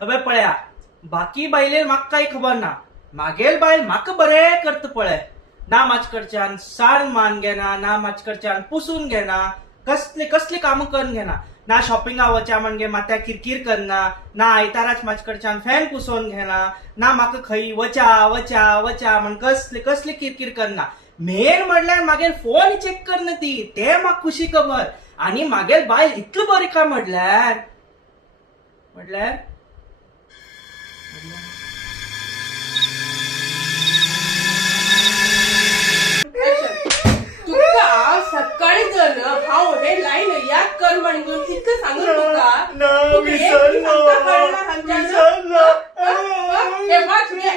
अबे पळया बाकी बायलेर म्हाका काही खबर ना. मागेल बायल म्हाका बरें करता पळय. ना म्हाजकडच्यान साण मान घेना, ना म्हाजकडच्यान पुसून घेना, कसली कसली कामां करून घेना. ना शॉपिंगा वचा म्हणजे मात्या किरकिर करना, ना आयताराच म्हाजकडच्यान फॅन पुसोवन घेना, ना म्हाका खंय वचा वचा वचा म्हण कसली कसली किरकिर करना. मेन म्हणल्यार मागेर फोन चेक करना ती, ते म्हाका खुशी खबर. आणि मागेल बायल इतलो बरी का म्हटल्यार म्हटल्यार तुका सकाळी जर हांव हे लायन याद कर म्हणून तितकं सांगू तुका. विसरलो. हे वाच घे.